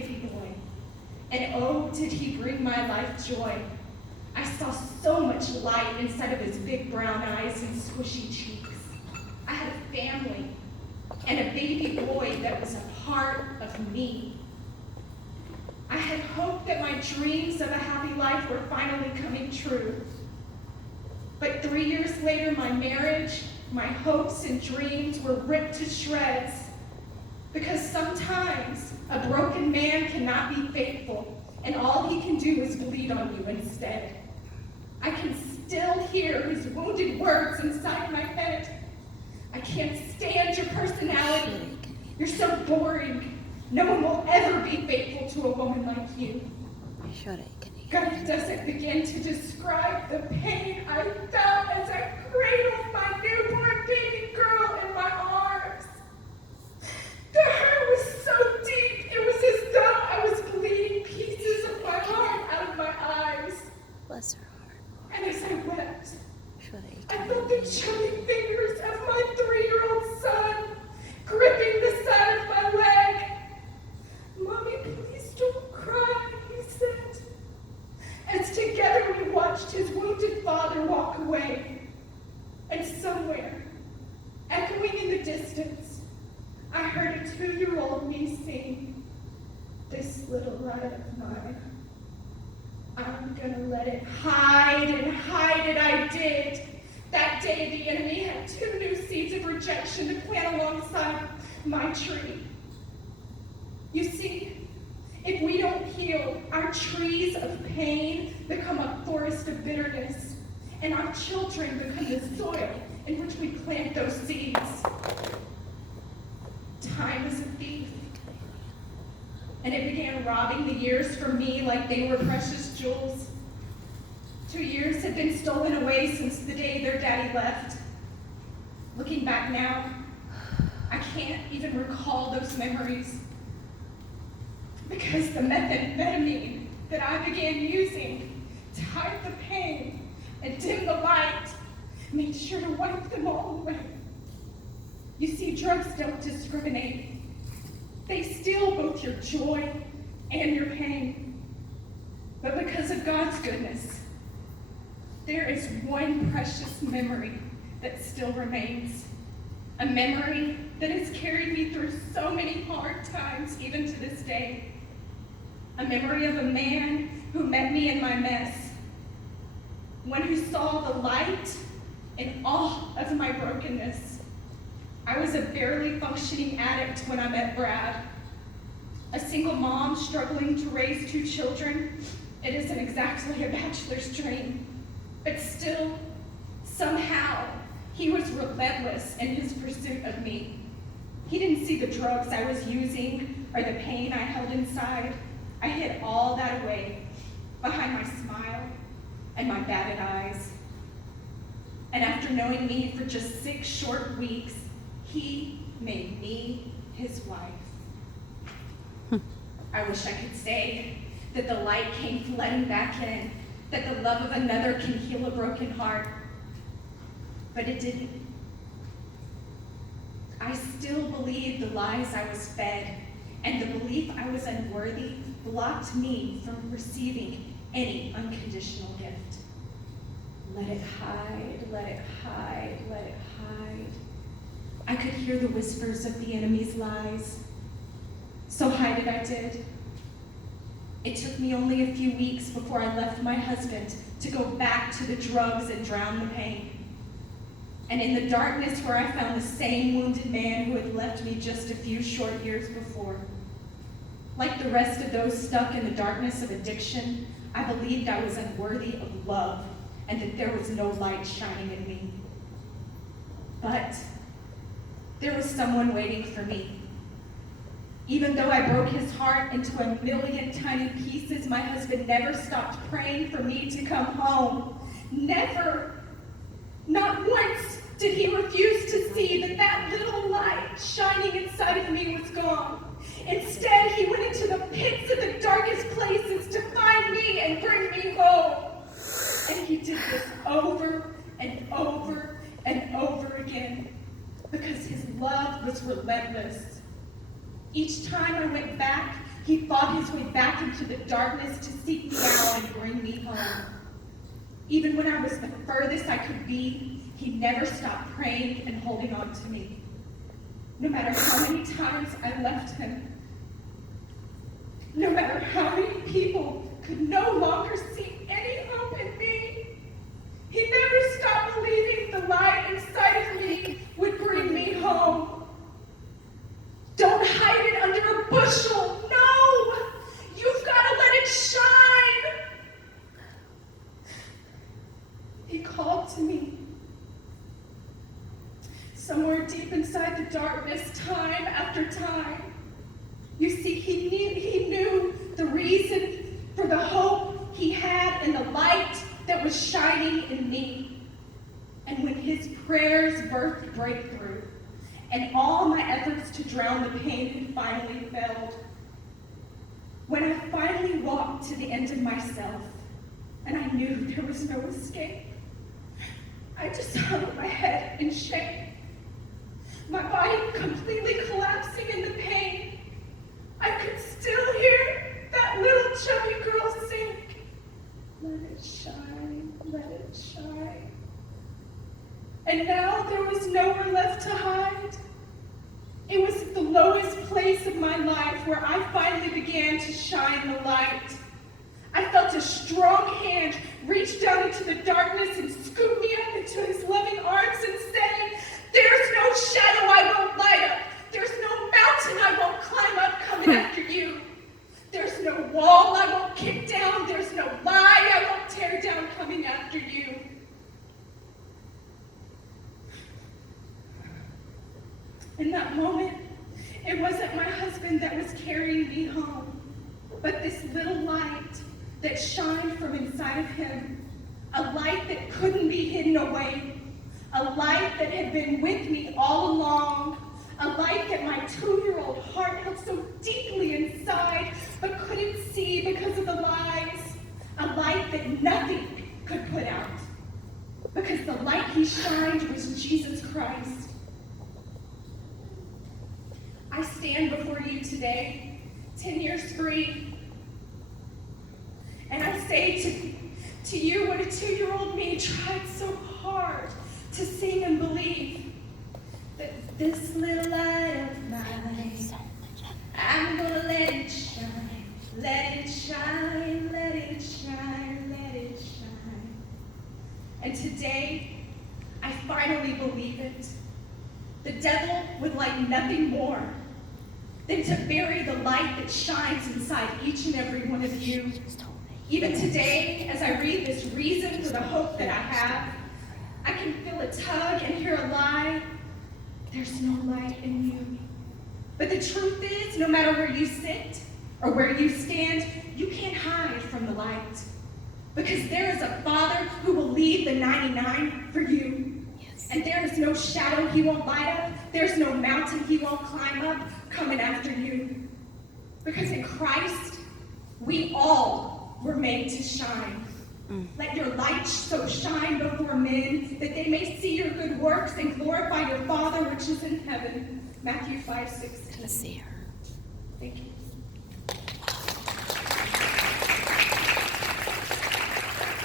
baby boy. And oh, did he bring my life joy. I saw so much light inside of his big brown eyes and squishy cheeks. I had a family and a baby boy that was a part of me. I had hoped that my dreams of a happy life were finally coming true. But 3 years later, my marriage, my hopes and dreams were ripped to shreds, because sometimes a broken man cannot be faithful, and all he can do is bleed on you instead. I can still hear his wounded words inside my head. I can't stand your personality. You're so boring. No one will ever be faithful to a woman like you. God doesn't begin to describe the pain I felt as I cradled my newborn baby girl in my arms. The hurt was so deep, it was as though I was bleeding pieces of my heart out of my eyes. Bless her heart. And as I wept, I felt the chilling fingers of my 3-year-old son gripping the side of my leg. Mommy, please don't cry, he said. As together we watched his wounded father walk away. And somewhere, echoing in the distance, I heard a 2-year-old me sing, "This little light of mine, I'm gonna let it hide," and hide it I did. That day, the enemy had 2 new seeds of rejection to plant alongside my tree. You see, if we don't heal, our trees of pain become a forest of bitterness, and our children become the soil in which we plant those seeds. Time is a thief, and it began robbing the years from me like they were precious jewels. 2 years had been stolen away since the day their daddy left. Looking back now, I can't even recall those memories, because the methamphetamine that I began using to hide the pain and dim the light made sure to wipe them all away. You see, drugs don't discriminate. They steal both your joy and your pain. But because of God's goodness, there is one precious memory that still remains. A memory that has carried me through so many hard times, even to this day. A memory of a man who met me in my mess. One who saw the light in all of my brokenness. I was a barely functioning addict when I met Brad. A single mom struggling to raise 2 children. It isn't exactly a bachelor's dream, but still, somehow, he was relentless in his pursuit of me. He didn't see the drugs I was using or the pain I held inside. I hid all that away behind my smile and my batted eyes. And after knowing me for just 6 short weeks, he made me his wife. I wish I could say that the light came flooding back in, that the love of another can heal a broken heart, but it didn't. I still believed the lies I was fed, and the belief I was unworthy blocked me from receiving any unconditional gift. Let it hide, let it hide, let it hide. I could hear the whispers of the enemy's lies. So hide it I did. It took me only a few weeks before I left my husband to go back to the drugs and drown the pain. And in the darkness where I found the same wounded man who had left me just a few short years before. Like the rest of those stuck in the darkness of addiction, I believed I was unworthy of love and that there was no light shining in me. But there was someone waiting for me. Even though I broke his heart into a million tiny pieces, my husband never stopped praying for me to come home. Never. Not once did he refuse to see that that little light shining inside of me was gone. Instead, he went into the pits of the darkest places to find me and bring me home. And he did this over and over and over again because his love was relentless. Each time I went back he fought his way back into the darkness to seek me out and bring me home. Even when I was the furthest I could be, he never stopped praying and holding on to me. No matter how many times I left him, no matter how many people could no longer see any hope in me, he never stopped believing the light inside of me would bring me home. Don't hide it under a bushel. No! You've got to let it shine. He called to me. Somewhere deep inside the darkness, time after time. You see, he knew the reason for the hope he had in the light that was shining in me. And when his prayers birthed breakthrough, and all my efforts to drown the pain had finally failed, when I finally walked to the end of myself, and I knew there was no escape, I just hung my head in shame, my body completely collapsing in the pain. I could still hear that little chubby girl sing, "Let it shine, let it shine." And now there was nowhere left to hide. It was the lowest place of my life where I finally began to shine the light. I felt a strong hand reach down into the darkness and scoop me up into his loving arms and say, "There's no shadow I won't light up. There's no mountain I won't climb up coming after you. There's no wall I won't kick down. There's no lie I won't tear down coming after you." In that moment, it wasn't my husband that was carrying me home, but this little light that shined from inside of him, a light that couldn't be hidden away, a light that had been with me all along, a light that my 2-year-old heart held so deeply inside but couldn't see because of the lies, a light that nothing could put out, because the light he shined was Jesus Christ. I stand before you today, 10 years free, and I say to you what a 2-year-old me tried so hard to sing and believe, that this little light of mine, I'm gonna let it shine, let it shine, let it shine, let it shine. And today, I finally believe it. The devil would like nothing more than to bury the light that shines inside each and every one of you. Even today, as I read this reason for the hope that I have, I can feel a tug and hear a lie. There's no light in you. But the truth is, no matter where you sit or where you stand, you can't hide from the light. Because there is a Father who will leave the 99 for you. And there is no shadow he won't light up. There's no mountain he won't climb up coming after you. Because in Christ, we all were made to shine. Let your light so shine before men that they may see your good works and glorify your Father which is in heaven. Matthew 5:16. See her. Thank you.